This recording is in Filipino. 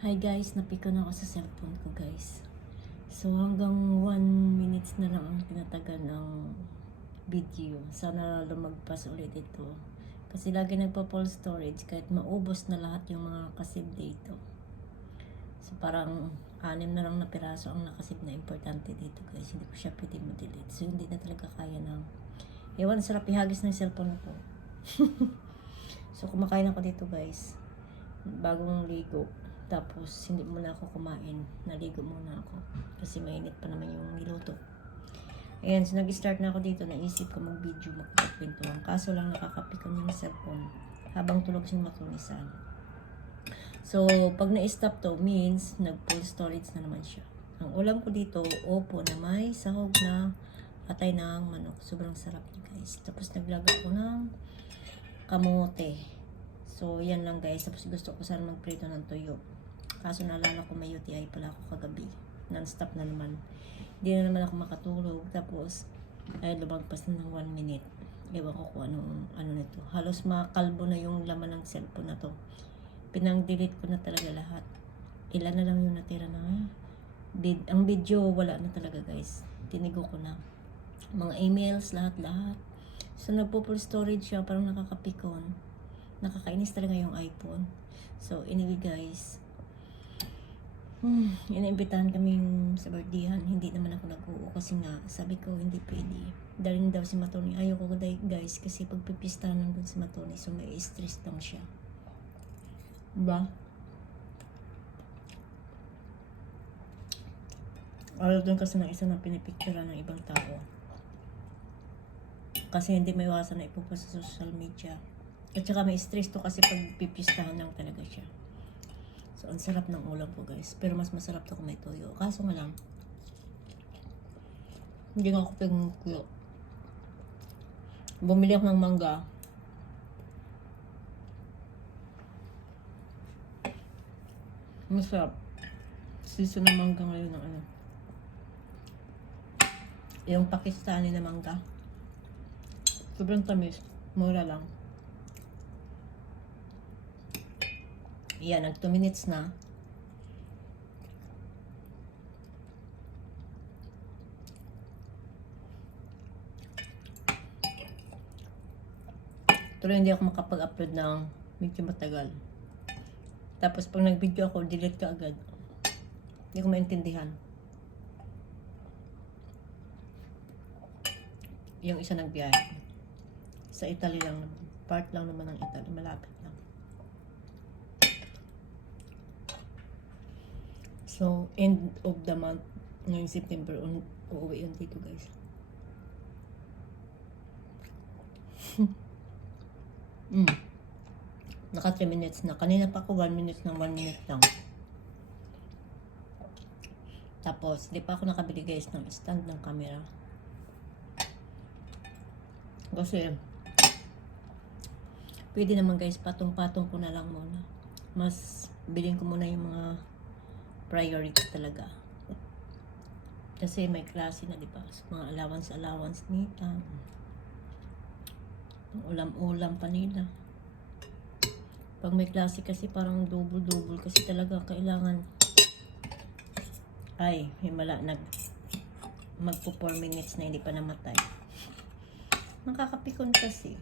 Hi guys, napikon ako sa cellphone ko guys. So hanggang 1 minutes na lang ang tinatagal ng video. Sana lumagpas ulit ito. Kasi lagi nagpa-full storage kahit maubos na lahat yung mga kasave dito. So parang 6 na lang na piraso ang nakasave na importante dito guys. Hindi ko siya pwede mo-delete. So hindi na talaga kaya ng... Ewan, sarap ihagis ng cellphone ko. So kumakain ako dito guys. Bagong ligo. Tapos, hindi muna ako kumain. Naligo muna ako. Kasi mainit pa naman yung niluto. Ayan, so nag-start na ako dito. Naisip ko mag-video, magpapintuan. Kaso lang nakakapikon yung cellphone. Habang tulog si matunisan. So, pag na-stop to, means nag-full storage na naman siya. Ang ulam ko dito, opo na may sahog na atay ng manok. Sobrang sarap niya guys. Tapos naglaga ko ng kamote. So, yan lang guys. Tapos gusto ko sana magprito ng tuyo. Kaso naalala ko may UTI pala ako kagabi. Non-stop na naman. Hindi na naman ako makatulog. Tapos, ay lumagpas na ng 1 minute. Ewan ko kung ano nito. Halos makalbo na yung laman ng cellphone na to. Pinang-delete ko na talaga lahat. Ilan na lang yung natira na. Ang video, wala na talaga guys. Tinigo ko na. Mga emails, lahat-lahat. So, nagpo-full storage siya. Parang nakakapikon. Nakakainis talaga yung iPhone. So, anyway guys, iniimbitahan kami sa birthdayhan. Hindi naman ako nag-uo kasi nga, sabi ko hindi pwede. Daling daw si Matoni. Ayoko ko guys kasi pagpipistahan lang dun si Matoni. So, may stress lang siya. Diba? Ayaw dun kasi ng isa na pinipicture ng ibang tao. Kasi hindi may iwasan na ipopost sa social media. At saka may stress to kasi pagpipistahan lang talaga siya. So, ang sarap ng ulam ko guys. Pero mas masarap to kung may toyo. Kaso nga lang, hindi nga ako pagmukuyo. Bumili ako ng mangga. Masarap. Season ng mangga ngayon ng ano. Yung Pakistani na mangga. Sobrang tamis. Mura lang. Yan, nag 2 minutes na. Pero hindi ako makapag-upload ng medyo matagal. Tapos pag nag-video ako, delete ka agad. Hindi ko maintindihan. Yung isa nagbiyahe. Sa Italy lang. Part lang naman ng Italy. Malapit lang. So, end of the month, ngayong September, uuwi yun dito guys. Naka 3 minutes na. Kanina pa ako 1 minute ng 1 minute lang. Tapos, di pa ako nakabili guys ng stand ng camera. Kasi, pwede naman guys, patong-patong ko na lang muna. Mas, bilhin ko muna yung mga priority talaga. Kasi may klase na, di ba? So, mga allowance nita. Ulam-ulam pa nila. Pag may klase kasi parang double kasi talaga kailangan ay, himala magpo 4 minutes na hindi pa namatay. Nakakapikon kasi.